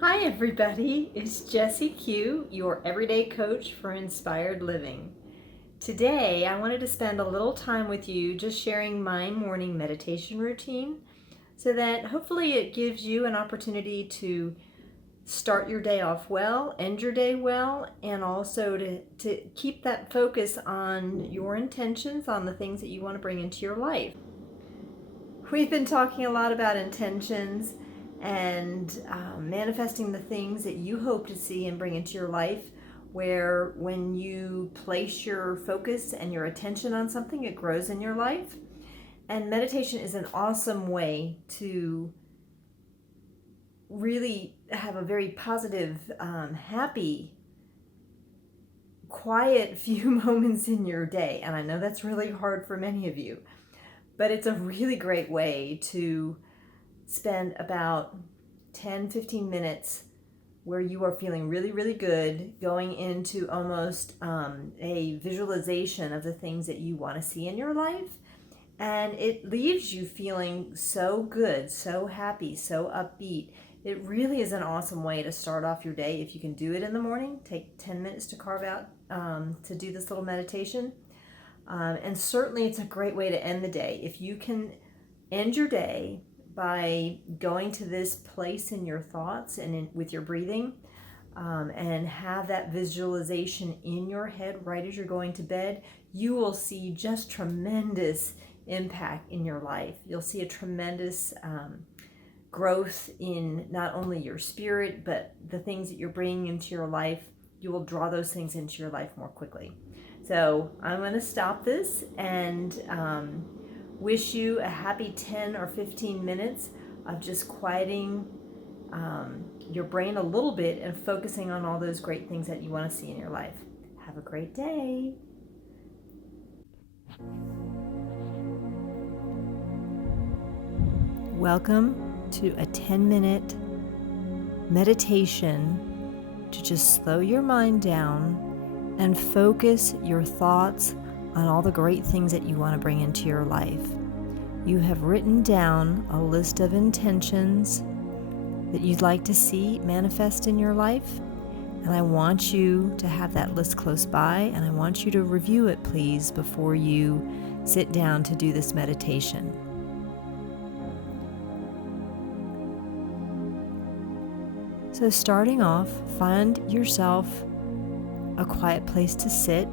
Hi everybody, it's Jessie Q, your everyday coach for inspired living. Today I wanted to spend a little time with you just sharing my morning meditation routine so that hopefully it gives you an opportunity to start your day off well, end your day well, and also to keep that focus on your intentions, on the things that you want to bring into your life. We've been talking a lot about intentions and manifesting the things that you hope to see and bring into your life, where when you place your focus and your attention on something, it grows in your life. And meditation is an awesome way to really have a very positive, happy, quiet few moments in your day. And I know that's really hard for many of you, but it's a really great way to spend about 10-15 minutes where you are feeling really, really good, going into almost a visualization of the things that you want to see in your life. And it leaves you feeling so good, so happy, so upbeat. It really is an awesome way to start off your day. If you can do it in the morning, take 10 minutes to carve out to do this little meditation. And certainly it's a great way to end the day. If you can end your day by going to this place in your thoughts and with your breathing, and have that visualization in your head right as you're going to bed, you will see just tremendous impact in your life. You'll see a tremendous growth in not only your spirit, but the things that you're bringing into your life. You will draw those things into your life more quickly. So I'm going to stop this and wish you a happy 10 or 15 minutes of just quieting your brain a little bit and focusing on all those great things that you want to see in your life. Have a great day. Welcome to a 10-minute meditation to just slow your mind down and focus your thoughts on all the great things that you want to bring into your life. You have written down a list of intentions that you'd like to see manifest in your life, and I want you to have that list close by, and I want you to review it, please, before you sit down to do this meditation. So starting off, find yourself a quiet place to sit.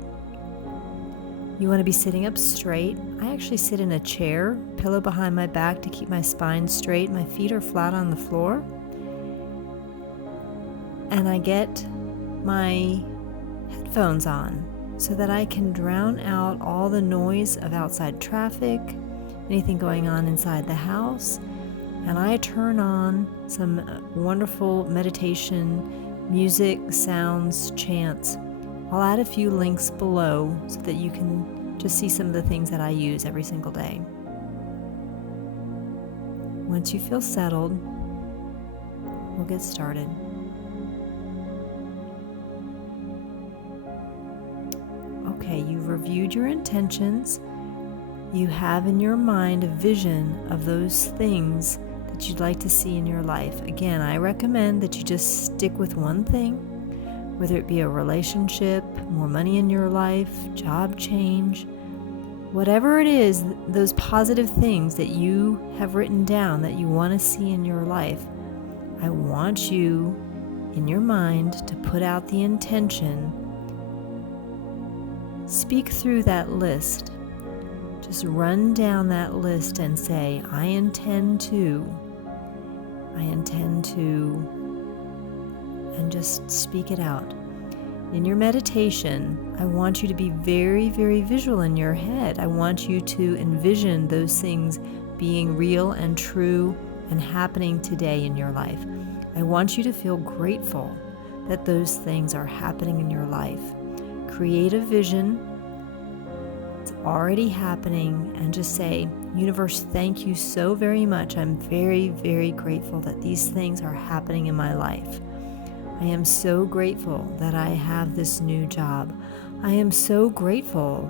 You want to be sitting up straight. I actually sit in a chair, pillow behind my back to keep my spine straight. My feet are flat on the floor. And I get my headphones on so that I can drown out all the noise of outside traffic, anything going on inside the house. And I turn on some wonderful meditation, music, sounds, chants. I'll add a few links below so that you can just see some of the things that I use every single day. Once you feel settled, we'll get started. Okay, you've reviewed your intentions. You have in your mind a vision of those things that you'd like to see in your life. Again, I recommend that you just stick with one thing, whether it be a relationship, more money in your life, job change, whatever it is, those positive things that you have written down that you want to see in your life. I want you in your mind to put out the intention. Speak through that list. Just run down that list and say, I intend to, and just speak it out. In your meditation, I want you to be very, very visual in your head. I want you to envision those things being real and true and happening today in your life. I want you to feel grateful that those things are happening in your life. Create a vision. It's already happening, and just say, Universe, thank you so very much. I'm very, very grateful that these things are happening in my life. I am so grateful that I have this new job. I am so grateful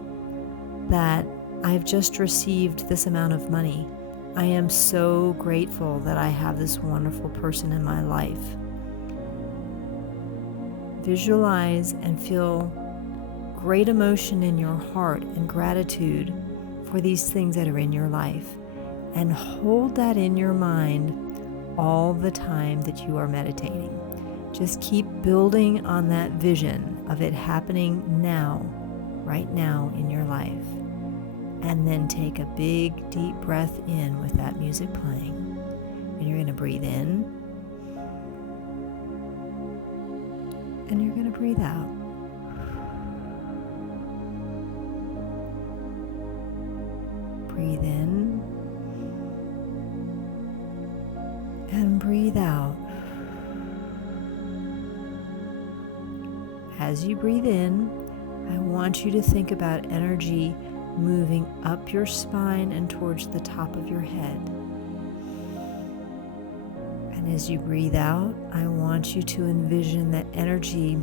that I've just received this amount of money. I am so grateful that I have this wonderful person in my life. visualize and feel great emotion in your heart and gratitude for these things that are in your life, and hold that in your mind all the time that you are meditating. Just keep building on that vision of it happening now, right now in your life. And then take a big, deep breath in with that music playing. And you're going to breathe in. And you're going to breathe out. Breathe in. And breathe out. As you breathe in, I want you to think about energy moving up your spine and towards the top of your head. And as you breathe out, I want you to envision that energy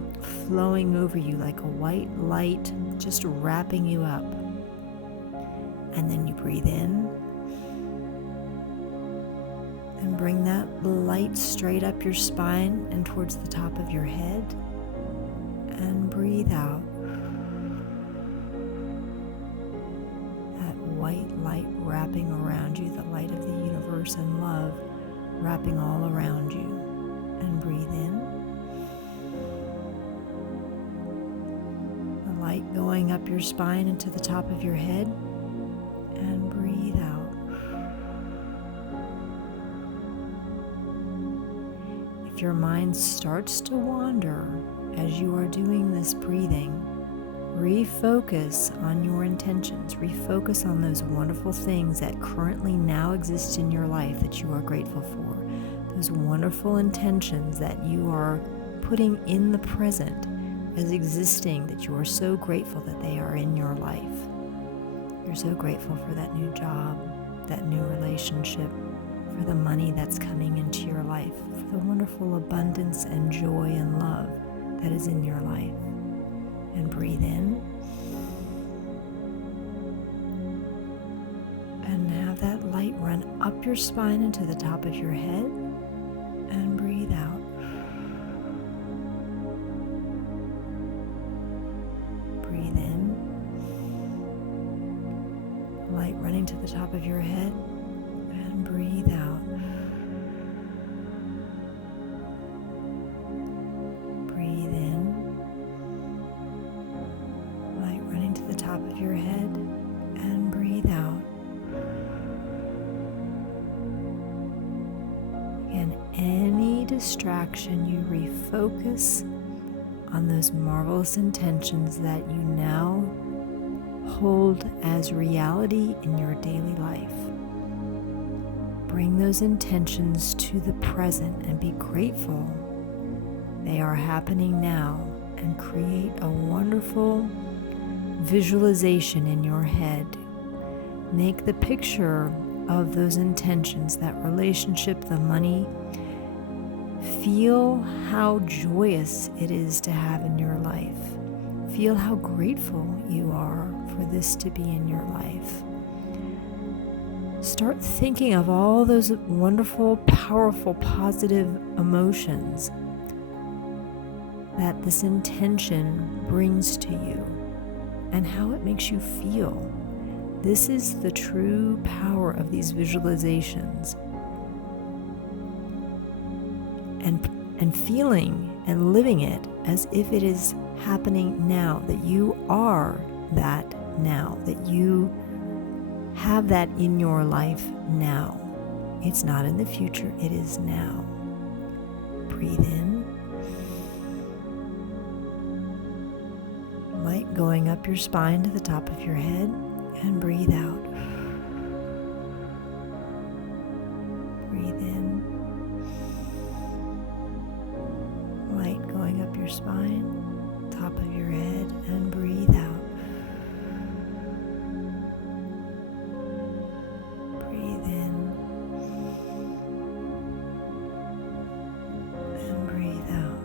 flowing over you like a white light, just wrapping you up. And then you breathe in and bring that light straight up your spine and towards the top of your head. And breathe out. White light wrapping around you, the light of the universe and love wrapping all around you. And breathe in. The light going up your spine and to the top of your head. And breathe out. If your mind starts to wander as you are doing this breathing, refocus on your intentions. Refocus on those wonderful things that currently now exist in your life that you are grateful for. Those wonderful intentions that you are putting in the present as existing, that you are so grateful that they are in your life. You're so grateful for that new job, that new relationship, for the money that's coming into your life, for the wonderful abundance and joy and love that is in your life. And breathe in. And have that light run up your spine and to the top of your head. And breathe out. Breathe in. Light running to the top of your head. And breathe out. Top of your head and breathe out. And any distraction, you refocus on those marvelous intentions that you now hold as reality in your daily life. Bring those intentions to the present and be grateful they are happening now, and create a wonderful visualization in your head. Make the picture of those intentions, that relationship, the money. Feel how joyous it is to have in your life. Feel how grateful you are for this to be in your life. Start thinking of all those wonderful, powerful, positive emotions that this intention brings to you, and how it makes you feel. This is the true power of these visualizations. And feeling and living it as if it is happening now, that you are that now, that you have that in your life now. It's not in the future, it is now. Breathe in. Light going up your spine to the top of your head, and breathe out. Breathe in. Light going up your spine, top of your head, and breathe out. Breathe in. And breathe out.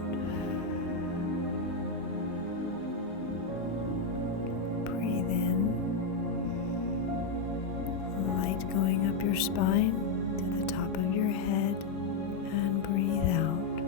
Going up your spine to the top of your head, and breathe out.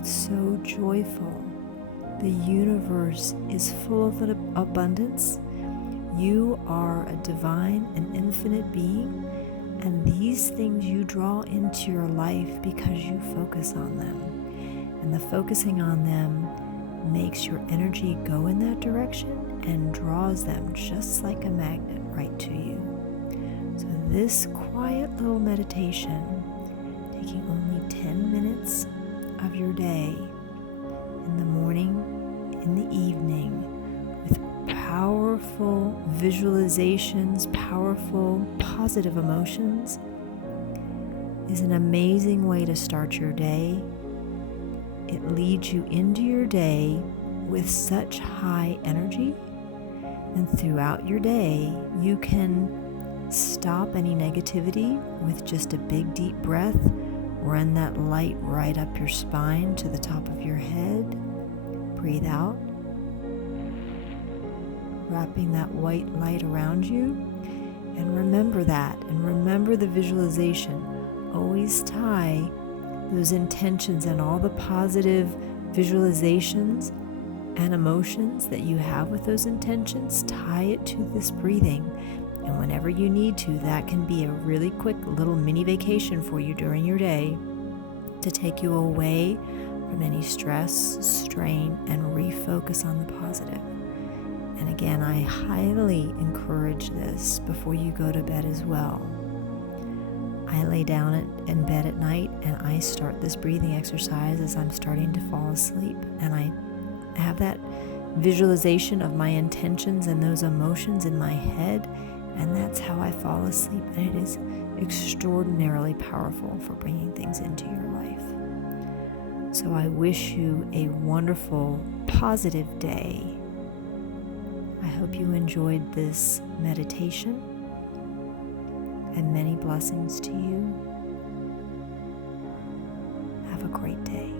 It's so joyful. The universe is full of abundance. You are a divine and infinite being, and these things you draw into your life because you focus on them. And the focusing on them makes your energy go in that direction and draws them just like a magnet right to you. So this quiet little meditation, taking only 10 minutes of your day, in the morning, in the evening, with powerful visualizations, powerful positive emotions, is an amazing way to start your day. It leads you into your day with such high energy, and throughout your day, you can stop any negativity with just a big deep breath. Run that light right up your spine to the top of your head. Breathe out, wrapping that white light around you. And remember that, and remember the visualization. Always tie those intentions and all the positive visualizations and emotions that you have with those intentions, tie it to this breathing. And whenever you need to, that can be a really quick little mini vacation for you during your day to take you away from any stress, strain, and refocus on the positive. And again, I highly encourage this before you go to bed as well. I lay down in bed at night and I start this breathing exercise as I'm starting to fall asleep. And I have that visualization of my intentions and those emotions in my head. And that's how I fall asleep. And it is extraordinarily powerful for bringing things into your life. So I wish you a wonderful, positive day. I hope you enjoyed this meditation, and many blessings to you. Have a great day.